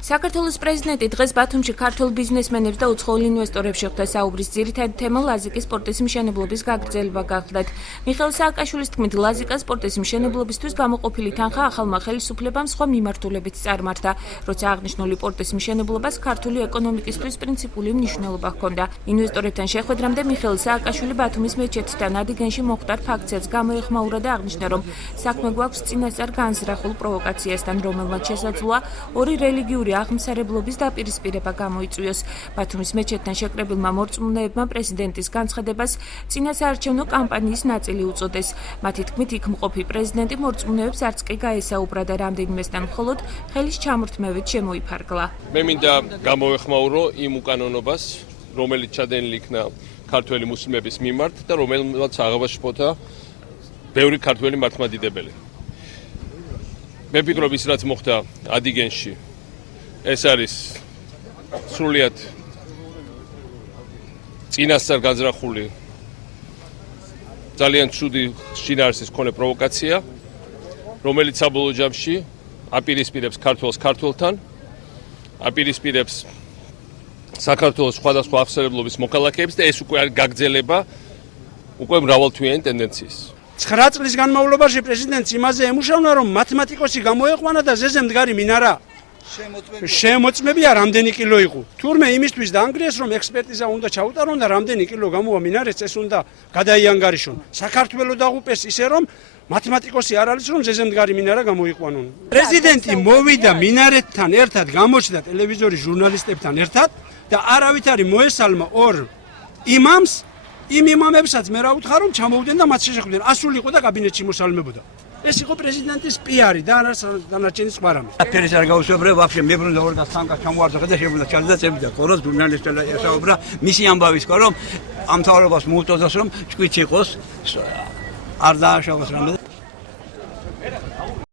საქართველოს პრეზიდენტი დღეს ბათუმში ქართულ ბიზნესმენებს და უცხოელ ინვესტორებს შეხვდა. საუბრის ძირითადი თემა ლაზიკის პორტის მშენებლობის გაგრძელება გახლდათ. მიხეილ სააკაშვილის თქმით, ლაზიკას პორტის მშენებლობისთვის გამოყოფილი თანხა ახალმა ხელისუფლებამ სხვა მიმართულებით წარმართა, როცა აღნიშნული პორტის მშენებლობას ქართული ეკონომიკისთვის პრინციპული მნიშვნელობა ჰქონდა. ინვესტორებთან შეხვედრამდე მიხეილ სააკაშვილი ბათუმის მეჩეთთან ადიგენში მოხვდარ ფაქტსაც გამოეხმაურა და აღნიშნა, რომ საქმე გვაქვს წინასწარ განზრახულ პროვოკაციასთან, რომელმაც შესაძლოა ორი რელიგიური აღმსარებლობის დაპირისპირება გამოიწვიოს. ბათუმის მეჩეთთან შეკრებილმა მორწმუნეებმა პრეზიდენტის განცხადებას წინა საარჩევნო კამპანიის ნაწილი უწოდეს. მათი თქმით, იქ მყოფი პრეზიდენტი მორწმუნეებს არც კი გაესაუბრა და რამდენიმესთან მხოლოდ ხელის ჩამორთმევით შემოიფარგლა. მე მინდა გამოეხმაურო იმ უკანონობას, რომელიც ჩადენილი იქნა ქართველი მუსლიმების მიმართ და რომელმაც აღაბაშფოთა ბევრი ქართველი მართლმადიდებელი. მე ვფიქრობ, ის რაც მოხდა ადიგენში, ეს არის სრულიად წინასწარ განზრახული ძალიან ცუდი შინაარსის მქონე პროვოკაცია, რომელიც საბოლოო ჯამში აპირისპირებს ქართველს ქართველთან, აპირისპირებს საქართველოს სხვადასხვა აღმსარებლობის მოქალაქეებს და ეს უკვე არის გაგრძელება უკვე მრავალთვიანი ტენდენციის. 9 წლის განმავლობაში პრეზიდენტს იმაზე ემუშავნა, რომ მათემატიკოსი გამოეყვანა და ზეზე მდგარი მინარა შემოწმებია რამდენი კილო იყო. თურმე იმისთვის დაანგრიეს, რომ ექსპერტიზა უნდა ჩაუტარონ და რამდენი კილო გამოვა მინარეთს, ეს უნდა გადაიანგარიშონ. საქართველოს დაღუპეს ისე, რომ მათემატიკოსი არ არის, რომ ზეზე მდგარი მინარა გამოიყვანონ. პრეზიდენტი მოვიდა მინარეთთან ერთად, გამოჩნდა ტელევიზორის ჟურნალისტებთან ერთად და არავითარი მოესალმა ორ იმამს, იმ იმამებსაც მე რა ვუთხარ, რომ ჩამოვიდნენ და მათ შეხვდნენ. ასულიყო და კაბინეტში მოსალმებოდა. ეს იყო პრეზიდენტის პიარი და დანარჩენი სხვა რამე. ფერის არ გავუსაუბრე, ვაფშე მე ბრუნდა 200 ჩამოვარდა და შეგვიდა ჩალდაცები და ყოროს ჟურნალისტებთან ესაუბრა მისი ამბავის ყო, რომ ამ თავრობას მოუწოდოს, რომ ჭკვიც იყოს არ დააშავოს რამე.